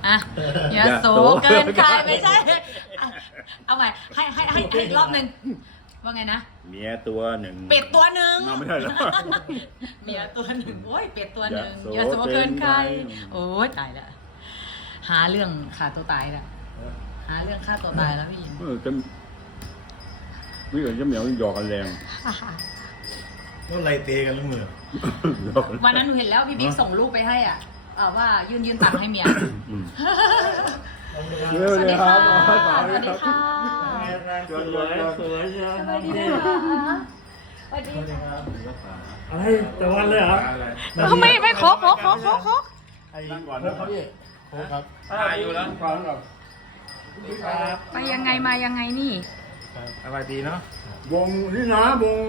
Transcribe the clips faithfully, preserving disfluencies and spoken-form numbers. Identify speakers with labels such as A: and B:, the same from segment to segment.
A: อ่ะยาโสเกินใครไม่ใช่อ่ะเอาใหม่ให้ให้ให้ให้อีกรอบหนึ่งว่าไงนะ
B: เมียตัวหนึ่ง
A: เป็ดตัวหนึ่ง
B: มาไม่ได้หรอ
A: เมียตัวหนึ่งโอ้ยเป็ดตัวหนึ่ง
B: ยาโส
A: ยาโสเกินใคร
B: เกินใคร
A: โอ้ยตายแล้วหาเรื่องฆ่าตัวตายแล้วหาเรื่องฆ่าตัวตายแล้วพี่
B: เออจะไม่เกิดจะเหมียวหยอกกันแรง
C: ก็ไล่เตะกันแล้วมือ
B: หยอกกัน
A: วันนั้นหนูเห็นแล้วพี่บิ๊กส่งรูปไปให้อ่ะเอ่อว่ายืนยืนตักให้เมีย
B: อืม
A: สวัสดีค่ะสวัสดีค่ะ
B: สวยสวย
A: สวัสดีนะคะสวัสดีค่ะ
C: อะไรแต่วันเลยเหรอ
A: ไม่ไม่ครบครบครบครบครบ
C: ไอ้ก่อนนะครับพี่โค้ครับ
B: ตายอยู่แล้วฟังกับ
C: ครับ
A: ไปยังไงมายังไงนี่
C: สบายดีเนาะ
B: วงนี่นะวง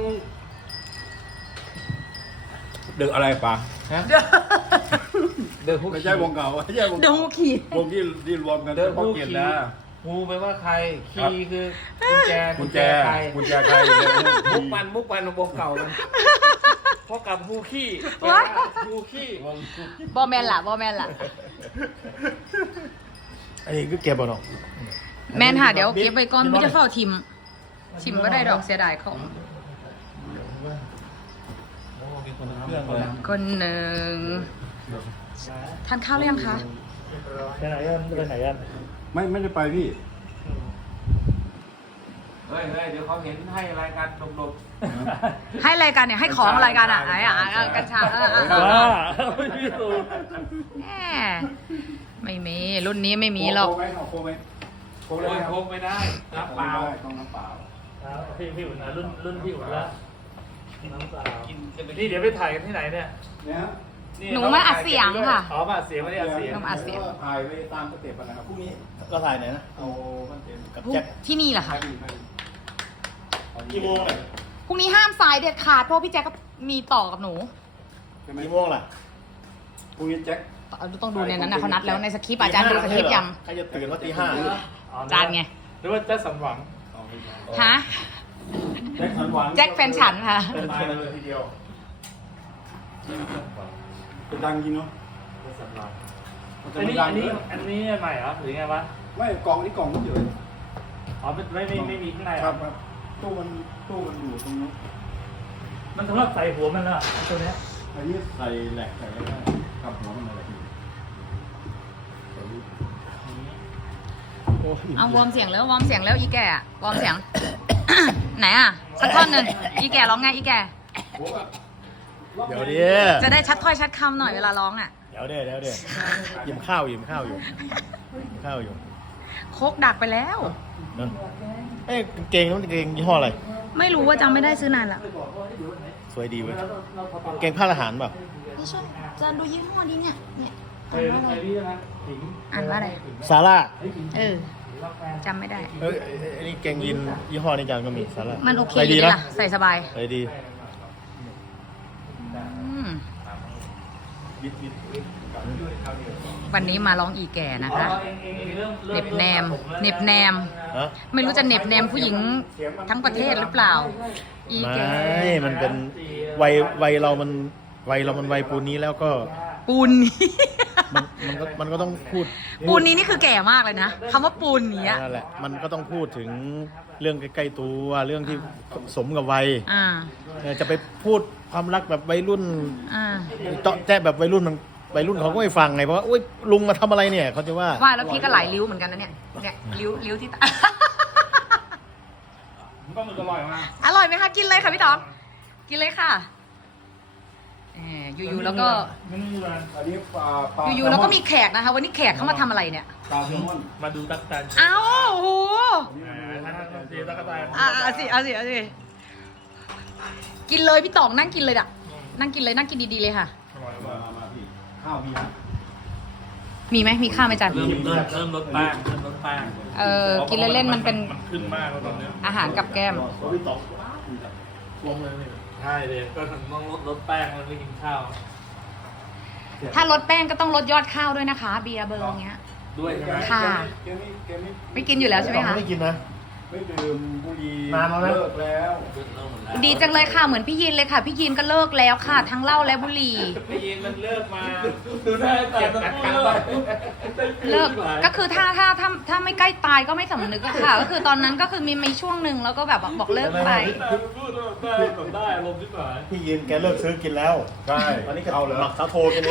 B: เด็กอะไรปะ
C: เดินฮู้
B: ไม่ใช่วงเก่าไม่ใช่วง
A: เดี๋ยวงูขี่
B: วงที่ที่รวมกัน
C: เดิน
B: พ่อ
C: ฮู้
B: เกียรติ
C: คี
B: นะ
C: ฮูแปลว่าใครคีคือกุญแจ
B: กุญแจ
C: ใคร
B: กุญแจใคร
C: มุกมันมุกมันวงเก่ามันพอกับฮูขี้ฮูขี้
A: บอแมนล่ะบอแมนล่ะ
C: อันนี้ก็เก็บบ่เนาะ
A: แมนค่ะเดี๋ยวเก็บไว้ก่อนไม่จะเฝ้าทิมทิมก็ได้ดอกเสียดายของ
C: โอ้มีคนเครื่องเลย
A: คนหนึ่งทานข้าวหรือยังคะ
C: ไปไหนกันไปไหนกัน
B: ไม่ไม่ได้ไปพี่
C: เฮ้ยเฮ้ยเดี๋ยวเขาเห็นให้รายการดก
A: ให้อะไรกันเนี่ยให้ของอะไรกันอ่ะไหนอ่ะอ่ะกัญชาเออเออ
C: ๆ
A: เออ
C: ว้า
A: แหมไม่มีรุ่นนี้ไม่มีหรอก
B: โค้งไหมเอาโค้งไหมโค้ง
C: โอ้
B: ได้
C: ย
B: ไหม
C: โค้งไม่ได้น้ำเปล่า
B: ต้องน้ำเปล่า
C: พี่พี่อุ่นนะรุ่นรุ่นพี่อุ่นละน้ำเปล่านี่เดี๋ยวไปถ่ายกันที่ไหนเนี่ย
B: เนี่ยฮะ
A: หนูมาอัดเสียงค่ะ
C: อ๋อมาอัดเสียงไม่ได้อัดเสียง
A: น้ำอัดเสียง
B: ถ่ายไปตามสเต็ปอะนะครับพรุ่งนี้
C: ก็ถ่ายไหนนะ
B: เอามันเป็นกับ
A: พรุ่ง
B: แจ็ค
A: ที่นี่แหละค่ะ
C: กี่โมงเลย
A: พรุ่งนี้ห้ามสายเด็ดขาดเพราะพี่แจ๊คก็มีต่อกับหนู
B: ใช่ไหม
C: กี่โมงล่ะ
B: พรุ่งนี้แจ็ค
A: ต้องดูในนั้นนะเขานัดแล้วในสคริปต์อาจารย์ดูสคริปต์ยัง
C: ใครจะตื่นว่าตีห้า
A: อาจารย์ไง
C: หรือว่าแจ็คสันหวัง
A: ฮะ
B: แจ็คสันหวัง
A: แจ็คแฟนฉันค่ะ
C: เป็นมาเลยทีเดียว
B: เป็นดังจริงเนาะ
C: อันนี้อันนี้อันนี้ใหม่เหรอหรือไงวะ
B: ไม่กล่องนี่กล่องมันเยอะ
C: อ๋อไม่ไม่ไม่ไม่มีข้างใน
B: ครับครับตู้มันตู้มันอยู่ตรงนู้น
C: มันสำหรับใส่หัวมันอะตัวเนี้ย
B: อันนี้ใส่แหลกใส่อะไรได้กับหัวมันอะไรอยู่
A: เอาวอร์มเสียงแล้ววอร์มเสียงแล้วอีแก่อะวอร์มเสียง ไหนอ่ะสักท่อนหนึ่งอีแก่ร้องไงอีแก่
C: เดี๋ยวดิ
A: จะได้ชัดถ้อยชัดคำหน่อยเวลาร้องอ่ะ
C: เดี๋ยวเดี๋ยวเดี๋ยวเดี๋ยวยิ้มข้าวยิ้มข้าวอยู่ยิ้มข้าวอยู่
A: โคกดักไปแล้ว
C: นั่นเอ้ยกางเกงนั่นกางเกงยี่ห้ออะไร
A: ไม่รู้ว่าจำไม่ได้ซื้อนานละ
C: สวยดีเว้ยกางเกงผ้าทหารเปล่า
A: ไม่ใช่จานดูยี่ห้อนี้เนี่ยเนี่ย
C: เฮ้ยไอ้นี่นะ
A: อ่านว่าอะไร
C: ซาร่า
A: เออจำไม่ได้
C: เอ้ยไอ้นี่เกงยีนยี่ห้อนี้จังก็มีซาร่า
A: มันโอเค
C: ใส่
A: ดี
C: ดี
A: นะ
C: นะ
A: ใส่สบาย
C: ใส่ดี
A: อืมวันนี้มาร้องอีแก่นะคะเน็บแนมเน็บแนม
C: ฮะ
A: ไม่รู้จะเน็บแนมผู้หญิงทั้งประเทศหรือเปล่า อี
C: ไม่
A: แก่
C: มันเป็นวัยวัยเรามันวัยเรามันวัยปูนนี้แล้วก็
A: ปูนนี้
C: มันมันก็มันก็ต้องพูด
A: ปูนนี้นี่คือแก่มากเลยนะคำว่าปูนนี้อะ
C: นั่นแหละมันก็ต้องพูดถึงเรื่องใกล้ๆตัวเรื่องที่สมกับวัย
A: อ่า
C: เออจะไปพูดความรักแบบวัยรุ่น
A: อ่า
C: เจาะแจ๊ะแบบวัยรุ่นมันวัยรุ่นเขาก็ไม่ฟังไงเพราะว่าอุ้ยลุงมาทำอะไรเนี่ยเขาจะว่า
A: ว่าแล้วพี่ก็หลายริ้วเหมือนกันนะเนี่ยเนี่ยริ้วริ้วที่ตา
C: ก็มันอร่อยมาก
A: อร่อยไหมคะกินเลยค่ะพี่ต๋องกินเลยค่ะเอออยู่ๆแล้วก็
C: ไม่มีอะไร
B: อันนี้ปลาปลา
A: อยู่ๆแล้วก็มีแขกนะคะ วันนี้แขกเข้ามาทำอะไรเนี่ย
B: ปลาแซลมอน
C: มาดูตักตัน
A: เอ้าโอ้โห
C: ถ้าทำซีตักตัน
A: อ่ะเอาสิเอาสิเอาสิกินเลยพี่ต๋องนั่งกินเลยอะนั่งกินเลยนั่งกินดีๆเลยค่ะ
C: อร่อย
B: มา
C: มาก
B: มามาพี่ข้าวมีนะ
A: มีไหมมีข้าวไหมจัน
C: เริ่มเริ่มเริ่มลดแป้งเริ่มลดแป้ง
A: เออกินเล่นๆมันเป็น
C: มันขึ้นมากแล้วตอนเนี้ย
A: อาหารกับแก้ม
B: พี่ต๋อง
C: ลงเลยนี่ใช่เลยก็ถึงต้องลดลดแป้งมันไม่กินข้าว
A: ถ้าลดแป้งก็ต้องลดยอดข้าวด้วยนะคะ เบียร์เบอร์เงี้ย
C: ด้วยใช่ไหม
A: ค่ะ
B: เกมนี้เกมนี้
A: ไม่กินอยู่แล้วใช่ไหมคะ
C: ไม่กินนะ
B: ไม่ดื่มบุหรี่
D: นานแล้วนะ
B: เลิกแล้ว
A: ดีจังเลยค่ะเหมือนพี่ยินเลยค่ะพี่ยินก็เลิกแล้วค่ะทั้งเหล้าและบุหรี่
C: พี่ยินมันเลิกมา
B: ดูได้แต่
C: เก็บ
B: ตะ
C: กัด
B: พู
C: กัน
B: ด
C: ไป
A: เลิกก็คือถ้าถ้าถ้าถ้าไม่ใกล้ตายก็ไม่สำนึกอะค่ะ ก็คือตอนนั้นก็คือมีมีช่วงหนึ่งแล้วก็แบบบอกเลิกไป
C: พูดได้แบบได้อารมณ์ที่ฝ่าย
D: พี่ยินแกเลิกซื้อกินแล้ว
B: ใช่
D: ตอนนี้ก็
B: เอาเลย
D: หมักสาโทกินเอง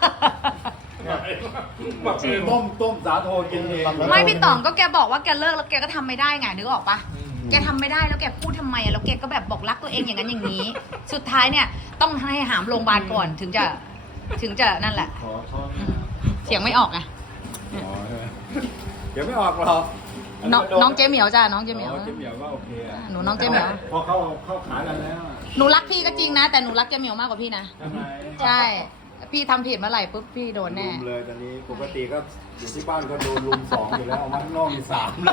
B: ต้มต้มสาโทกินเอง
A: ไม่พี่ต๋องก็แกบอกว่าแกเลิกแล้วแกก็ทำไม่ได้ไงนึกออกปะแกทำไม่ได้แล้วแกพูดทำไมอะแล้วแกก็แบบบอกรักตัวเองอย่างนั้นอย่างนี้ สุดท้ายเนี่ยต้องให้หามโรงพยาบาลก่อนถึงจะถึงจะนั่นแหละ
B: ขอช้อน
A: เสียงไม่ออกไง
B: อ๋อใช่ไหมเดี๋ยวไม่ออกหรอก
A: น้องน้องเจ๊เหมียวจ้าน้องเจ๊เหมียว
B: อ๋อเจ๊เหมียวก็โอเคอะ
A: หนูน้องเจ๊เหมียว
B: พอเข้าเข้าขากันแล้วอะ
A: หนูรักพี่ก็จริงนะ แต่หนูรักเจ๊เหมียวมากกว่าพี่นะ
B: ทำไม
A: ใช่ พี่ทำผิดเมื่อไหร่ปุ๊บพี่โดนแน่
B: ลุมเลยตอนนี้ปกติก็อยู่ที่บ้านก็โดนลุมสองอยู่แล้วเอามาข้างนอกมีสามเลย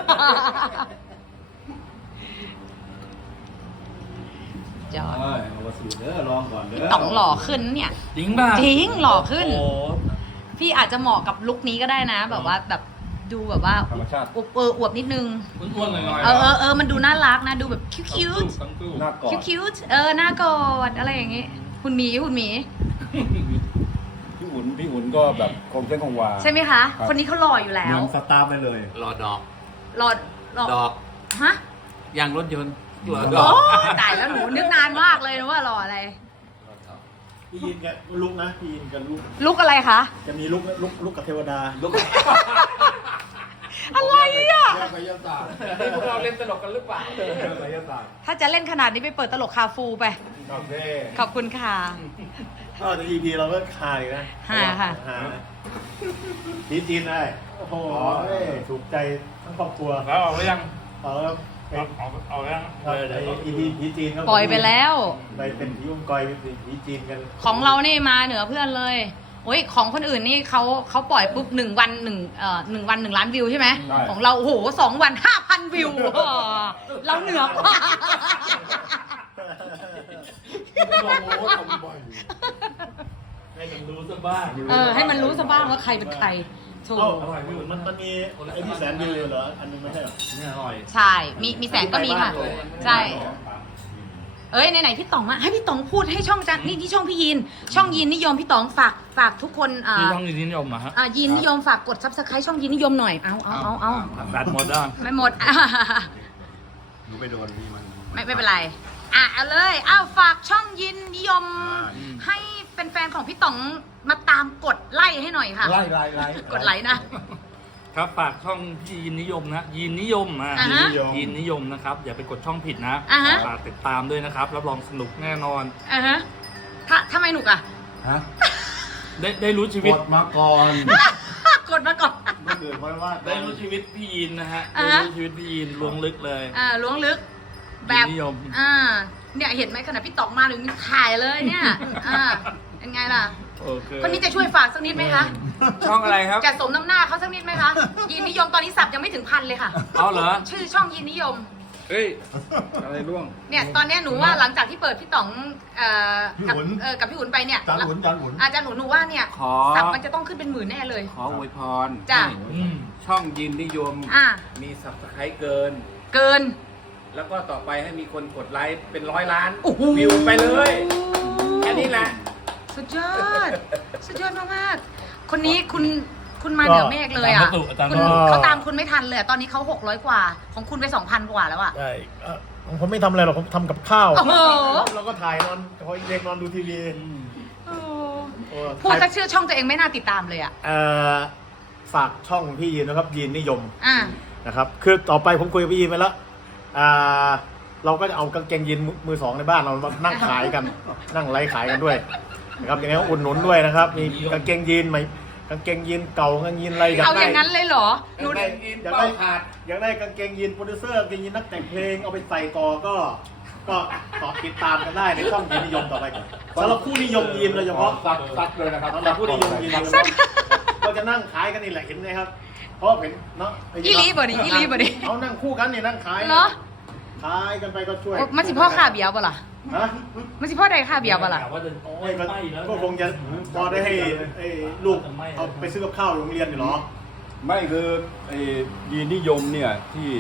A: จอด
B: เอ้ยเอามาสูตรเด้อลองก่อนเด้อ
A: ต๋องหล่อขึ้นเนี่ย
C: จริงป่ะ
A: จริงหล่อขึ้น
C: โอ้
A: พี่อาจจะเหมาะกับลุคนี้ก็ได้นะ แบบว่าแบบดูแบบว่า
B: ธรรมชาติ
A: อวบเอออวบนิดนึง
C: อ้วนๆหน่อยๆ
A: เออเออเออมันดูน่ารักนะ ดูแบบคิ้วคิ้ว
C: ทั้งตู้
B: หน้ากอ
A: คิ้ว
B: ด
A: คิ้วเออหน้ากอดอะไรอย่างงี้คุณหมีคุณหมี
B: พี่อุ่นพี่อุ่นก็แบบคงเส้นคงวา
A: ใช่ไหมคะ
B: ครับ
A: คนนี้เขาหล่ออยู่แล้
D: เหมื
A: ว
D: อนสตาร์ฟไปเลย
E: รอดอก
A: หล่อหล่อ
E: ดอก
A: ฮะ
E: ยางรถยนต์รอด
A: โอ้
E: อก
A: ยตายแล้วหนูนึกนานมากเลยนะว่าหล่ออะไร
D: พี่ยินแกลุกนะพี่ยินแกลุก
A: ลุกอะไรคะ
D: จะมีลุกลุกลุกกับเทวดา
E: ลูก
A: อะไรอ่ะ
B: แยกไปยศาสตร์
E: นี่พวกเราเล่นตลกกันหรือเปล่า
B: แยกไปยศาสตร์
A: ถ้าจะเล่นขนาดนี้ไปเปิดตลกคาฟูไป
B: โอเค
A: ขอบคุณค่ะ
D: ก็ใน อี พี เราก็คายนะ
A: ฮาค่ะ
D: ฮาจีนจีนได้โอ้โหถูกใจทั้งครอบครัว
C: แล้วเอาไว้ยัง
D: เอาแล้วไป
C: เอาเอาเอายัง
D: ครับ
C: เลย
D: ใน
C: เดี๋ยว
D: อีพีผีจีนก็
A: ปล่อยไปแล้ว
D: ไปเป็นผีองค์กอยเป็นผีจีนกัน
A: ของเรานี่มาเหนือเพื่อนเลยโอ้ยของคนอื่นนี่เขาเขาปล่อยปุ๊บหนึ่งวันหนึ่งเอ่อหนึ่งวันหนึ่งล้านวิวใช่ไหมของเราโอ้โหสองวันห้าพันวิวเออเราเหนือกว่า
B: โอ้โหทำบ่อย
C: ให้มันรู้ซะบ้าง
A: เออให้มันรู้ซะบ้างว่าใครเป็นใครถูก
D: เอ้ามันมันมีไอ้ที่แสนวิวอยู่เหรออันนึงไม่ใช่เหรอ
C: เนี่ยอร่อย
A: ใช่ มีมีแสงก็มีค่ะ ใช่ เอ้ยไหนๆพี่ต๋องมาให้พี่ต๋องพูดให้ช่องจันนี่ที่ช่องพี่ยิน ช่องยินนิยมพี่ต๋องฝากฝากทุกคนอ่า
C: นี่ต้องยินยมอ่ะฮะ
A: อ่ายินนิยมฝากกดซับสไครต์ช่องยินนิยมหน่อยเอาเอาเอาเอา
C: แบตหมดแล้ว
A: ไม่หมด อ่ะ
B: หนูไปโดนพี่มัน
A: ไม่ไม่เป็นไร อ่ะเอาเลยอ้าวฝากช่องยินนิยม
B: อ่า
A: ให้เป็นแฟนของพี่ต๋องมาตามกดไล่ให้หน่อยค่ะ
B: ไล่ไล่ไล่
A: กดไลค์นะ
C: ครับฝากช่องพี่ยินนิยมนะยินนิยมอ่ะ
A: อ่าฮะ
C: ยินนิยมนะครับอย่าไปกดช่องผิดนะ
A: อ่าฮะ
C: ฝากติดตามด้วยนะครับรับรองสนุกแน่นอน
A: อ่ะฮะถ้าถ้าไม่หนุกอ่ะ
B: ฮะ
C: ได้ได้รู้ชี
B: ก
C: วิต
B: ดมาก่อน
A: กดมาก่อน
D: เมื่อคืนเพราะว่า
C: ได้รู้ชีวิตพี่ยินนะฮะ
A: อ่า
C: ได้
A: ฮะ
C: รู้ชีวิตพี่ยินลวงลึกเลย
A: อ่าล้วงลึก แบบ
C: ยินนิยม
A: อ่าเนี่ยเห็นไหมขณะพี่ต๋องมาถึงถ่ายเลยเนี่ยอ่าเป็นไงล่ะ
C: โอเค
A: คนนี้จะช่วยฝากสักนิดไหมคะ
C: ช่องอะไรครับ
A: จะสมน้ำหน้าเขาสักนิดไหมคะ ยินนิยมตอนนี้สับยังไม่ถึงพันเลยค่ะ
C: เอาเหรอ
A: ชื่อช่องยินนิยม
C: เฮ้ย
B: อะไรร่วง
A: เนี่ยตอนเนี้ยหนูว่าหลังจากที่เปิดพี่ต๋องเอ่อกับเออกับพี่อุ่นไปเนี่ย
D: จานหมุนจานหมุน
A: อาจารย์หนูหนูว่าเนี่ย
E: ขอ
A: สับมันจะต้องขึ้นเป็นหมื่นแน่เลย
E: ขออวยพร
A: จ้ะ
E: ให้
C: อืม
E: ช่องยินนิยม
A: อ่ะ
E: มีสับสไครต์เกิน
A: เกิน
E: แล้วก็ต่อไปให้มีคนกดไลค์เป็นร้อยล้าน
A: โอ้โห
E: วิวไปเลย แค่นี้แหละ
A: สุดยอด สุดยอดมากๆคนนี้คุณคุณมาเหนือเมฆเลยอ่ะ
C: อาจารย์
A: คุณ
C: ก็
A: เขาตามคุณไม่ทันเลยอะตอนนี้เขาหกร้อยกว่า ของคุณไปสองพันกว่าแล้วอ่ะ
D: ใช่เอ่อผมไม่ทำอะไรหรอกผมทำกับข้าว
A: โอ้โห
D: แล้วก็ถ่ายนอนคอยเด็กนอนดูทีวี
A: โอ้
D: โอ้
A: พูด
D: ถ่าย
A: สักชื่อช่องตัวเองไม่น่าติดตามเลยอ่ะ
D: เอ่อฝากช่องพี่ยินนะครับยินนิยม
A: อ่ะ
D: นะครับคือต่อไปผมคุยกับพี่ยินไปแล้วอ่าเราก็จะเอากางเกงยีนมือสองในบ้านเรามานั่งขายกัน นั่งไลฟ์ขายกันด้วยนะครับยังไงก็อุดหนุนด้วยนะครับมีกางเกงยีนใหม่กางเกงยีนเก่ากางเกงยีนอะไรอยาก
A: เอาอ
D: ได้
A: ย่างนั้นเลยเหรอหนู
D: อยากได้อยากได้อยากได้กางเกงยีนโปรดิวเซอร์กางเกงยีนนักแต่งเพลงเอาไปใส่กอก็ก็ต่อติดตามกันได้ในช่องยีนนิยมต่อไปก่อนสำหรับผู้นิยมยีนโดยเฉพาะ
B: ซัดซัดเลยนะครับ
D: สำหรับผู้นิยมยีนโดยเฉพาะเราจะนั่งขายกันนี่แหละเห็นไหมครับเพราะเห็นเนาะ
A: อีลีบ่ดิอีลีบ่ดิ
D: เอานั่งคู่กันนี่นั่งขาย
A: เหรอ
D: ขายกันไปก็ช่วย
A: โอ้มันสิพ่อค่าเบียร์ป่ะล่ะ
D: ฮะ
A: มันสิพ่อใดค่าเบียร์ป่ะล่ะ
C: ว่าจะ
D: โอ้ยก็ก็คงจะพอได้ให้ไอ้ลูกเอาไปซื้อกับข้าวโรงเรียนอยู่เนาะ
B: ไม่คือไอ้ยีนนิยมเนี่ยที่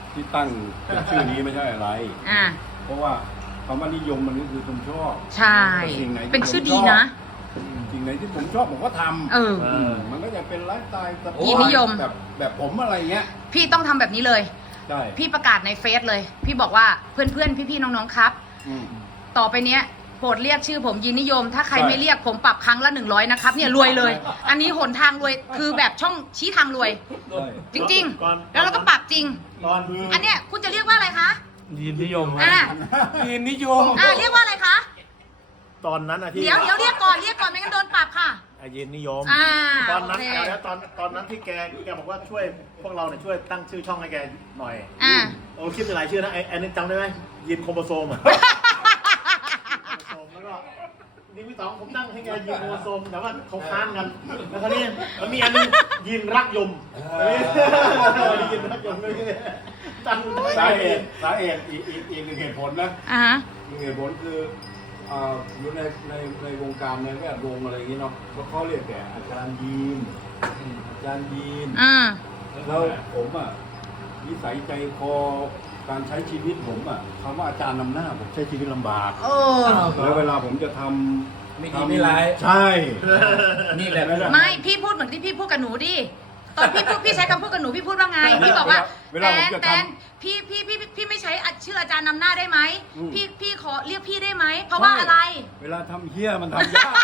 B: ที่ตั้งเป็นชื่อนี้ไม่ใช่อะไร
A: อ่า
B: เพราะว่าคำว่านิยมมันก็คือผมชอบ
A: ใช่
B: สิ่งไหนที่
A: เป็นชื่อดี
B: ผมชอบ
A: นะ
B: สิ่งไหนที่ผมชอบผมก็ทำ
A: เออ
B: เออมันก็จะเป็นไลฟ์สไตล์สไตล์
A: ยินนิยม
B: แบบแบบผมอะไรเงี้ย
A: พี่ต้องทำแบบนี้เลย
B: ใช่
A: พี่ประกาศในเฟซเลย พี่บอกว่าเพื่อนๆ พี่ๆ น้องๆ ครับ
B: อืม
A: ต่อไปเนี้ยโปรดเรียกชื่อผมยินนิยม ถ้าใคร
B: ใช่
A: ไม่เรียกผมปรับครั้งละหนึ่งร้อยนะครับ เนี่ยรวยเลย อันนี้หนทางรวย คือแบบช่องชี้ทางรวย
B: ใช่
A: จริง
D: ก่อน
A: ๆ แล้วเราก็ปรับจริง
D: ตอนคือ
A: อันเนี้ยคุณจะเรียกว่าอะไรคะ
C: ยินนิยม
A: อ่า
E: ยินนิยม
A: อ่าเรียกว่าอะไรคะ
D: ตอนนั้นอะที่
A: เดี๋ยวเดี๋ยวเรียกก่อน เรียกก่อนไม่งั้นโดนปรับค่ะ
D: อ่ะยินนิยม
A: อ่า
D: ตอนนั้น
A: โอเค
D: แล้วตอนตอนนั้นที่แกแกบอกว่าช่วยพวกเราเนี่ยช่วยตั้งชื่อช่องให้แกหน่อย
A: อ่า
D: โอ้คิดหลายชื่อนะไอ้ไอ้นี่จำได้ไหมยินโครโมโซมอะโครโมโซมแล้วก็ยินที่สองผมตั้งให้แกยินโครโมโซมแต่ว่าเขาค้านกันแล้วคราวนี้มันมีอันนึงยินรักยมเออยินรักยมเลยตั้ง
B: สาเหตุสาเหตุอีกอีกอีกหนึ่งเหตุผลนะ
A: อ่าฮะ
B: หนึ่งเหตุผลคืออ่าอยู่ในในในวงการในแวดวงอะไรอย่างนี้เนาะก็เขาเรียกแต่อาจารย์ยีนอาจารย์ยีน
A: อ่า
B: แล้วผมอ่ะนิสัยใจคอการใช้ชีวิตผมอ่ะคำว่าอาจารย์นำหน้าผมใช้ชีวิตลำบาก
A: โอ้
B: แล้วเวลาผมจะทำ
E: ไม่ดีไม่ร้าย
B: ใช่
E: นี่แหละ
A: ไม่พี่พูดเหมือนที่พี่พูดกับหนูดิ ตอนพี่พูดพี่ใช้คำพูดกับหนูพี่พูดว่าไง พี่บอกว่า
B: เว
A: แต
B: ลาผม
A: น
B: จะ
A: แต
B: ท
A: นพี่พี่พี่พี่ไม่ใช้ชื่ออาจารย์นำหน้าได้ไหม
B: อืม
A: พี่พี่ขอเรียกพี่ได้ไหม เพ
B: ำ
A: ราะว่าอะไร
B: เวลาทำเฮี้ยมันทำยาก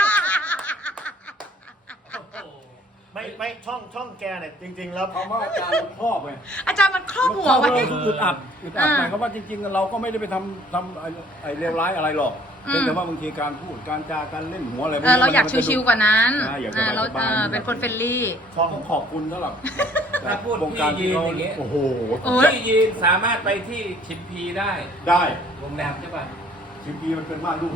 D: ไม่ไม่ช่องช่องแกเนี่ยจริง ๆ แล้ว
B: คำว่าอาจารย์มันครอบไง
A: อาจารย์มันครอบหัวไว้
B: มันอึดอัดอึดอัด
A: อ่า
B: หมายความว่าจริงๆ เราก็ไม่ได้ไปทำทำไอ้ไอ้เลวร้ายอะไรหรอก
A: อืม
B: เพียงแต่ว่าบางทีการพูดการจาการเล่นหัวอะไรพว
A: เออเราอยาก
B: มันจะดู
A: ชิวๆกว่านั้น
B: อ่าอยาก
A: เออเรา
B: สบายๆ
A: เออเป็นคนเฟรนลี่
B: ช่องขอบคุณสำหรับ
E: ถ้าพูด
B: วงการที่เขา
E: พี่ยืนอย่างเงี้ย
B: โอ้โห
A: โอ้ย
E: พี่ยีนสามารถไปที่ชิมพีได้
B: ได้
E: โรงแรมใช่ป่ะ
B: ชิมพีมันเป็นบ้านลูก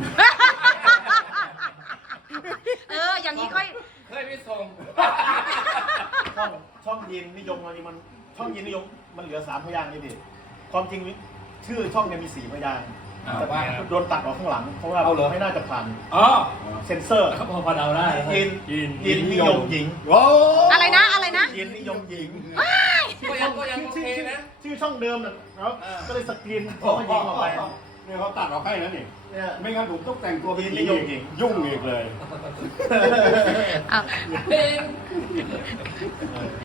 A: เออ อย่างนี้ค่อย
E: เคยไปส่ง
D: ช่องช่องยินนิยมตอนนี้มันช่องยินนิยมมันเหลือสามพยางค์นี่ดิความจริงชื่อช่องเนี่ยมีสี่พยางค์
E: อ่า
D: แต่ว่า
E: ว่า
D: โดนตัดออกข้างหลังเพราะว่า
B: เอาเหรอ
D: ไม่น่าจะผ่าน
E: อ๋อ
D: เซ็นเซอร์
C: พอพอเดาได้
D: ยิน
C: ยิน
D: ยินนิยมหญิง
B: โอ้
A: อะไรนะอะไรนะ
D: ยินนิยมหญิง
E: ก็ยังก็ยังโอเคนะ
D: ชื่อช่องเดิมนะครับ
E: อ่า
D: ก็เลยสกรีนของยิงออกไป
B: เนี่ยเขาตัดออกให้แล้วนี่
D: เนี่ย
B: ไม่งั้นผมต้องแต่งตัวเป็น
D: ยินนิยมหญิง
B: ยุ่งอีกเลย
A: เอา
E: เพลง